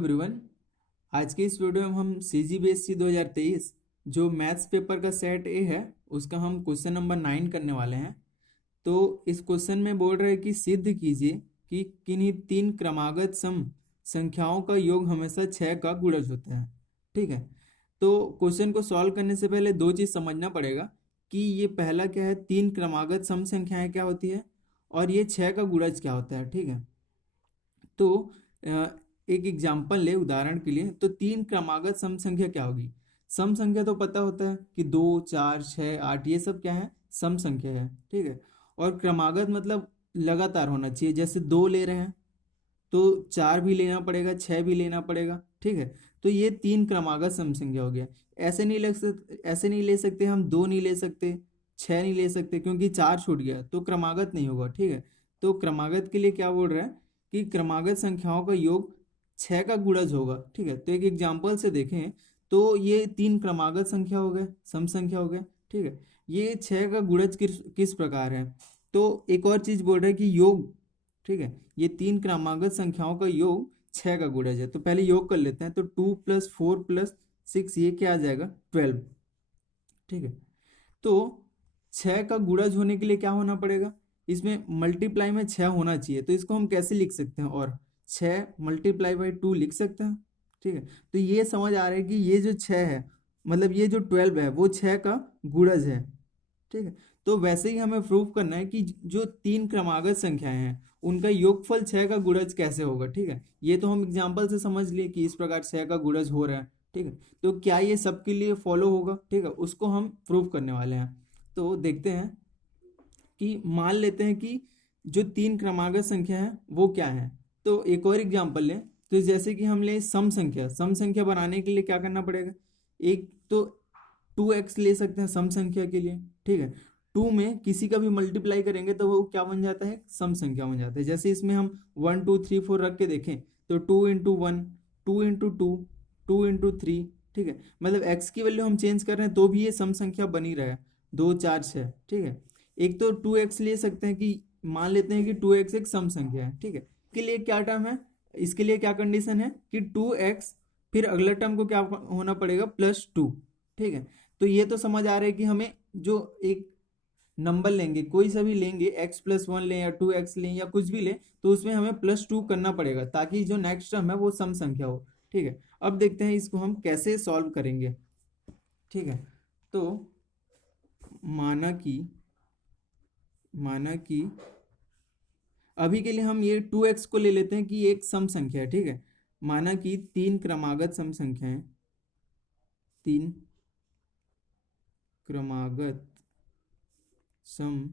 Everyone. आज के इस वीडियो में हम CGBSE 2023 जो मैथ्स पेपर का सेट ए है उसका हम क्वेश्चन नंबर 9 करने वाले हैं। तो इस क्वेश्चन में बोल रहे हैं कि सिद्ध कीजिए कि किन्हीं तीन क्रमागत सम संख्याओं का योग हमेशा 6 का गुणज होता है। ठीक है, तो क्वेश्चन को सॉल्व करने से पहले दो चीज़ समझना पड़ेगा कि ये पहला क्या है, तीन क्रमागत सम संख्याएं क्या होती है और ये 6 का गुणज क्या होता है। ठीक है, तो एक एग्जाम्पल ले उदाहरण के लिए, तो तीन क्रमागत सम संख्या क्या होगी। सम संख्या तो पता होता है कि 2, 4, 6, 8 ये सब क्या है, सम संख्या है। ठीक है, और क्रमागत मतलब लगातार होना चाहिए। जैसे 2 ले रहे हैं तो 4 भी लेना पड़ेगा, 6 भी लेना पड़ेगा। ठीक है, तो ये तीन क्रमागत सम संख्या हो गया। ऐसे नहीं ले सकते हम, 2 नहीं ले सकते, 6 नहीं ले सकते, क्योंकि 4 छूट गया तो क्रमागत नहीं होगा। ठीक है, तो क्रमागत के लिए क्या बोल रहा है कि क्रमागत संख्याओं का योग 6 का गुणज होगा। ठीक है, तो एक एग्जाम्पल से देखें तो ये तीन क्रमागत संख्या हो गए, सम संख्या हो गए। ठीक है, ये 6 का गुणज किस प्रकार है, तो एक और चीज बोल रहा है कि योग। ठीक है, ये तीन क्रमागत संख्याओं का योग 6 का गुणज है। तो पहले योग कर लेते हैं, तो 2 + 4 + 6 ये क्या आ जाएगा, 12। ठीक है, तो 6 का गुणज होने के लिए क्या होना पड़ेगा, इसमें मल्टीप्लाई में 6 होना चाहिए। तो इसको हम कैसे लिख सकते हैं, और 6 × 2 लिख सकते हैं। ठीक है, तो ये समझ आ रहा है कि ये जो 6 है, मतलब ये जो 12 है वो 6 का गुणज है। ठीक है, तो वैसे ही हमें प्रूव करना है कि जो तीन क्रमागत संख्याएं हैं उनका योगफल 6 का गुणज कैसे होगा। ठीक है, ये तो हम एग्जाम्पल से समझ लिए कि इस प्रकार 6 का गुणज हो रहा है। ठीक है, तो क्या ये सबके लिए फॉलो होगा, ठीक है, उसको हम प्रूव करने वाले हैं। तो देखते हैं कि मान लेते हैं कि जो तीन क्रमागत संख्या है वो क्या है। तो एक और एग्जाम्पल लें, तो जैसे कि हम ले सम संख्या बनाने के लिए क्या करना पड़ेगा, एक तो 2x ले सकते हैं सम संख्या के लिए। ठीक है, 2 में किसी का भी मल्टीप्लाई करेंगे तो वो क्या बन जाता है, सम संख्या बन जाता है। जैसे इसमें हम 1 2 3 4 रख के देखें तो 2 × 1, 2 × 2, 2 × 3। ठीक है, मतलब x की वैल्यू हम चेंज कर रहे हैं तो भी ये सम संख्या बनी रहे, 2 4 6। ठीक है, एक तो 2x ले सकते हैं कि मान लेते हैं कि 2x एक सम संख्या है। ठीक है, इसके लिए क्या टर्म है, इसके लिए क्या कंडीशन है कि 2x फिर अगला टर्म को क्या होना पड़ेगा, +2। ठीक है, तो ये तो समझ आ रहा है कि हमें जो एक नंबर लेंगे, कोई सा भी लेंगे, x + 1 लें या 2x लें या कुछ भी लें, तो उसमें हमें +2 करना पड़ेगा ताकि जो नेक्स्ट टर्म है वो सम संख्या हो। ठीक है, अब देखते हैं इसको हम कैसे सॉल्व करेंगे। ठीक है, तो माना कि अभी के लिए हम ये 2x को ले लेते हैं कि एक सम संख्या है। ठीक है, माना कि तीन क्रमागत सम संख्याएं, तीन क्रमागत सम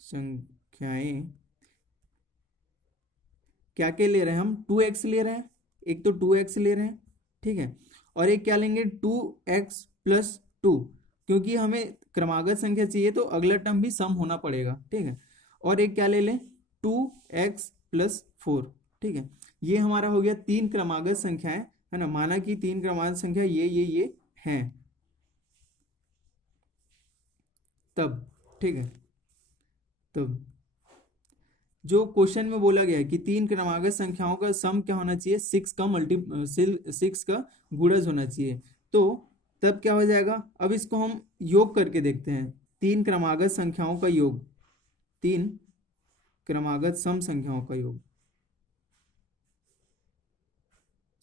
संख्याएं क्या क्या ले रहे हैं, हम 2x ले रहे हैं, एक तो 2x ले रहे हैं। ठीक है, और एक क्या लेंगे, 2x + 2, क्योंकि हमें क्रमागत संख्या चाहिए तो अगला टर्म भी सम होना पड़ेगा। ठीक है, और एक क्या ले लें, 2x + 4। ठीक है, ये हमारा हो गया तीन क्रमागत संख्याएं, है ना। माना कि तीन क्रमागत संख्या ये हैं तब। ठीक है, तब जो क्वेश्चन में बोला गया है कि तीन क्रमागत संख्याओं का सम क्या होना चाहिए, 6 का गुणज होना चाहिए। तो तब क्या हो जाएगा, अब इसको हम योग करके देखते हैं। तीन क्रमागत संख्याओं का योग, तीन क्रमागत सम संख्याओं का योग,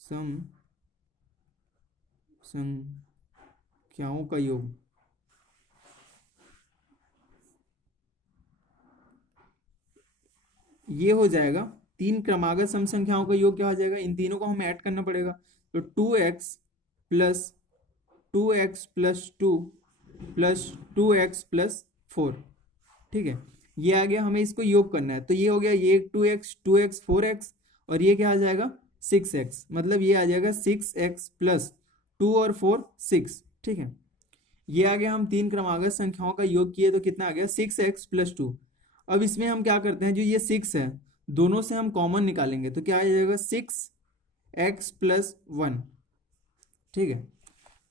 सम संख्याओं का योग, ये हो जाएगा। तीन क्रमागत सम संख्याओं का योग क्या हो जाएगा, इन तीनों को हमें ऐड करना पड़ेगा। तो 2x + 2x + 2 + 2x + 4। ठीक है, ये आ गया, हमें इसको योग करना है। तो ये हो गया, ये 2x 4x, और ये क्या आ जाएगा, 6x। मतलब ये आ जाएगा 6x + 2 और 4 6। ठीक है, ये आ गया, हम तीन क्रमागत संख्याओं का योग किए तो कितना आ गया, 6x + 2। अब इसमें हम क्या करते हैं, जो ये 6 है दोनों से हम कॉमन निकालेंगे तो क्या आ जाएगा, 6x + 1। ठीक है,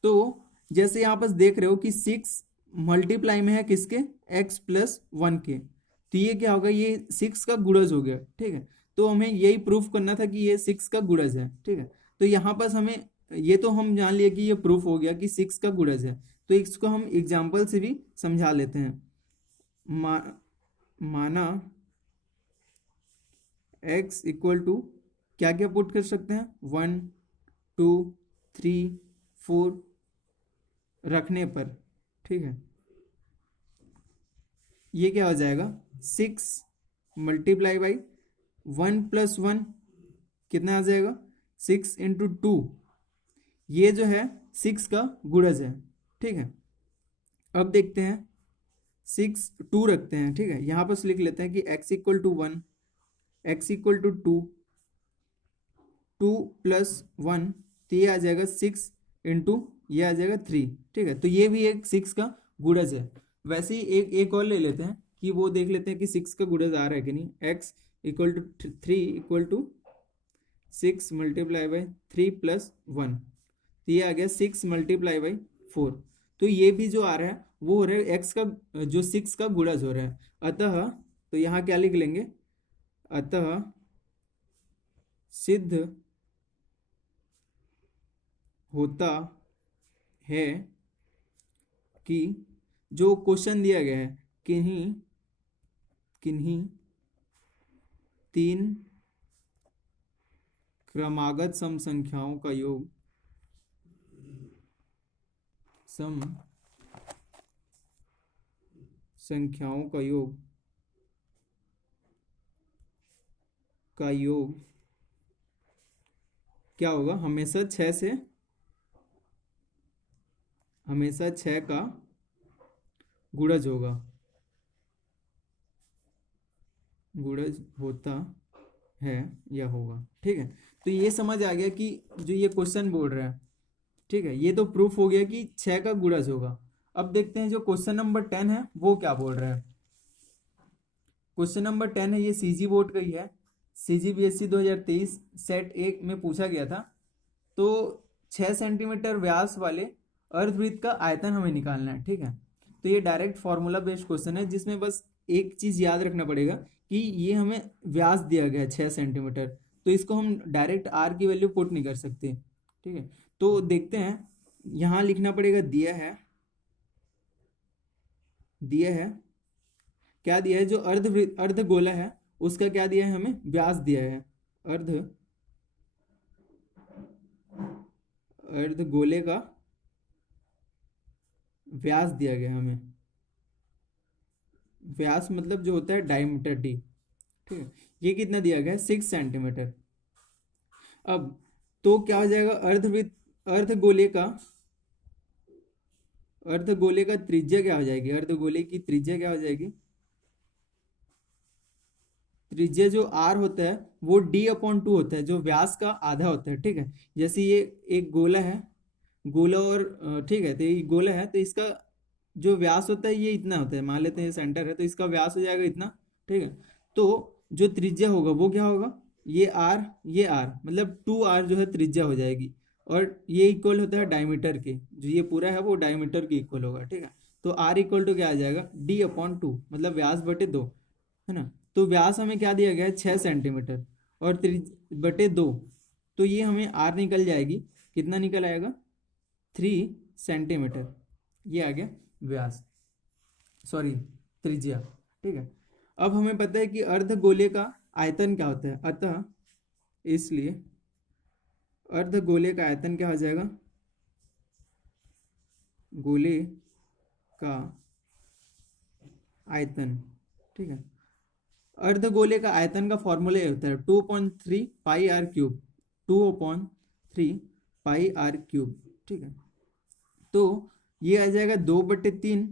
तो जैसे यहाँ पर देख रहे हो कि 6 मल्टीप्लाई में है किसके, x + 1 के, तो ये क्या होगा, ये 6 का गुणज हो गया। ठीक है, तो हमें यही प्रूफ करना था कि ये 6 का गुणज है, ठीक है। तो यहाँ पर हमें ये तो हम जान लिए कि ये प्रूफ हो गया कि 6 का गुणज है। तो इसको हम एग्जाम्पल से भी समझा लेते हैं। माना x इक्वल टू क्या क्या पुट कर सकते हैं, 1 2 3 4 रखने पर, ठीक है। ये क्या हो जाएगा, 6 मल्टीप्लाई बाई 1 प्लस 1 कितना आ जाएगा, 6 इंटू 2, ये जो है 6 का गुणज है, ठीक है। अब देखते हैं 6 2 रखते हैं, ठीक है। यहाँ पर लिख लेते हैं कि x equal to 1, x equal to 2, 2 plus 1, तो ये आ जाएगा 6 इंटू ये आ जाएगा 3, ठीक है। तो ये भी एक 6 का गुणज है। वैसे ही एक और ले लेते हैं कि वो देख लेते हैं कि 6 का गुणज आ रहा है कि नहीं। x equal to 3 equal to 6 multiply by 3 plus 1, तो ये आ गया 6 मल्टीप्लाई बाई 4। तो ये भी जो आ रहा है वो हो रहा है x का जो 6 का गुणज हो रहा है। अतः तो यहाँ क्या लिख लेंगे, अतः सिद्ध होता है कि जो क्वेश्चन दिया गया है किन्हीं किन्हीं 3 क्रमागत सम संख्याओं का योग सम संख्याओं का योग क्या होगा, हमेशा 6 का गुणज होगा, गुणज होता है या होगा, ठीक है। तो ये समझ आ गया कि जो ये क्वेश्चन बोल रहा है, ठीक है, ये तो प्रूफ हो गया कि 6 का गुणज होगा। अब देखते हैं जो क्वेश्चन नंबर 10 है वो क्या बोल रहा है। क्वेश्चन नंबर 10 है, ये सीजी बोर्ड का ही है, CGBSE 2023 सेट 1 में पूछा गया था। तो 6 सेंटीमीटर व्यास वाले अर्धवृत्त का आयतन हमें निकालना है, ठीक है। तो ये डायरेक्ट फॉर्मूला बेस्ड क्वेश्चन है, जिसमें बस एक चीज याद रखना पड़ेगा कि ये हमें व्यास दिया गया है 6 सेंटीमीटर, तो इसको हम डायरेक्ट आर की वैल्यू पुट नहीं कर सकते, ठीक है। तो देखते हैं, यहाँ लिखना पड़ेगा दिया है क्या दिया है, जो अर्धगोला है उसका क्या दिया है, हमें व्यास दिया है। अर्धगोले का व्यास दिया गया हमें, व्यास मतलब जो होता है डायमीटर d, ठीक है। ये कितना दिया गया है, 6 सेंटीमीटर। अब तो क्या हो जाएगा, अर्धगोले का त्रिज्या क्या हो जाएगी, अर्धगोले की त्रिज्या क्या हो जाएगी, त्रिज्या जो r होता है वो d/2 होता है, जो व्यास का आधा होता है, ठीक है। जैसे ये एक गोला है, गोला और ठीक है, तो ये गोला है तो इसका जो व्यास होता है ये इतना होता है, मान लेते हैं सेंटर है तो इसका व्यास हो जाएगा इतना, ठीक है। तो जो त्रिज्या होगा वो क्या होगा, ये r मतलब 2r जो है त्रिज्या हो जाएगी, और ये इक्वल होता है डायमीटर के, जो ये पूरा है वो डायमीटर के इक्वल होगा, ठीक है। तो r इक्वल टू क्या आ जाएगा, d/2 मतलब व्यास बटे 2, है ना। तो व्यास हमें क्या दिया गया है, 6 सेंटीमीटर और बटे 2, तो ये हमें r निकल जाएगी, कितना निकल आएगा, 3 सेंटीमीटर। ये आ गया व्यास, सॉरी त्रिज्या, ठीक है। अब हमें पता है कि अर्धगोले का आयतन क्या होता है, अतः इसलिए अर्धगोले का आयतन क्या हो जाएगा, गोले का आयतन, ठीक है। अर्धगोले का आयतन का फॉर्मूला ये होता है 2.3 pi r cube, 2/3 pi r cube, ठीक है। तो ये आ जाएगा 2/3,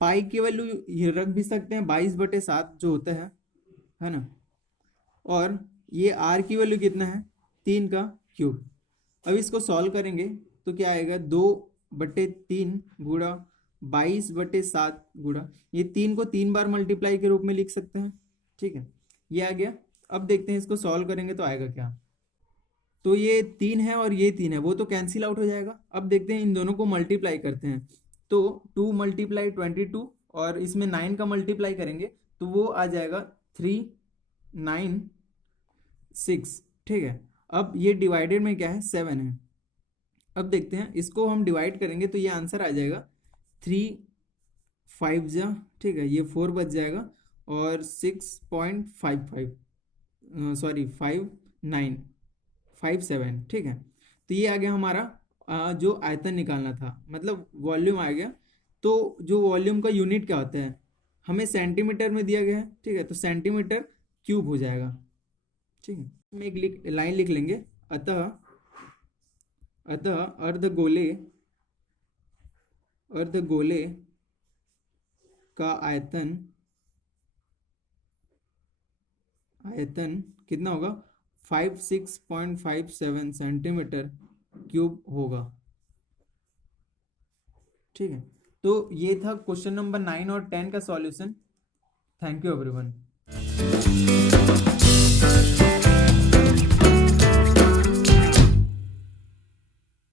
पाई की वैल्यू ये रख भी सकते हैं 22/7 जो होता है ना। और ये आर की वैल्यू कितना है, 3 का क्यूब। अब इसको सॉल्व करेंगे तो क्या आएगा, 2/3 गुणा 22/7 गुणा, ये 3 को 3 बार मल्टीप्लाई के रूप में लिख सकते हैं, ठीक है। ये आ गया। अब देखते हैं इसको सॉल्व करेंगे तो आएगा क्या। तो ये 3 है और ये 3 है, वो तो कैंसिल आउट हो जाएगा। अब देखते हैं इन दोनों को मल्टीप्लाई करते हैं, तो 2 × 22 और इसमें 9 का मल्टीप्लाई करेंगे तो वो आ जाएगा 3 6, ठीक है। अब ये डिवाइडेड में क्या है, 7 है। अब देखते हैं इसको हम डिवाइड करेंगे तो ये आंसर आ जाएगा 3 5 जा, ठीक है, ये 4 बच जाएगा और 6.55, सॉरी 5957, ठीक है। तो ये आ गया हमारा जो आयतन निकालना था, मतलब वॉल्यूम आ गया। तो जो वॉल्यूम का यूनिट क्या होता है, हमें सेंटीमीटर में दिया गया है, ठीक है, तो सेंटीमीटर क्यूब हो जाएगा, ठीक है। में एक लाइन लिख लेंगे, अतः अतः अर्धगोले का आयतन कितना होगा, 56.57 सेंटीमीटर क्यूब होगा, ठीक है। तो ये था क्वेश्चन नंबर 9 और 10 का सॉल्यूशन। Thank you everyone.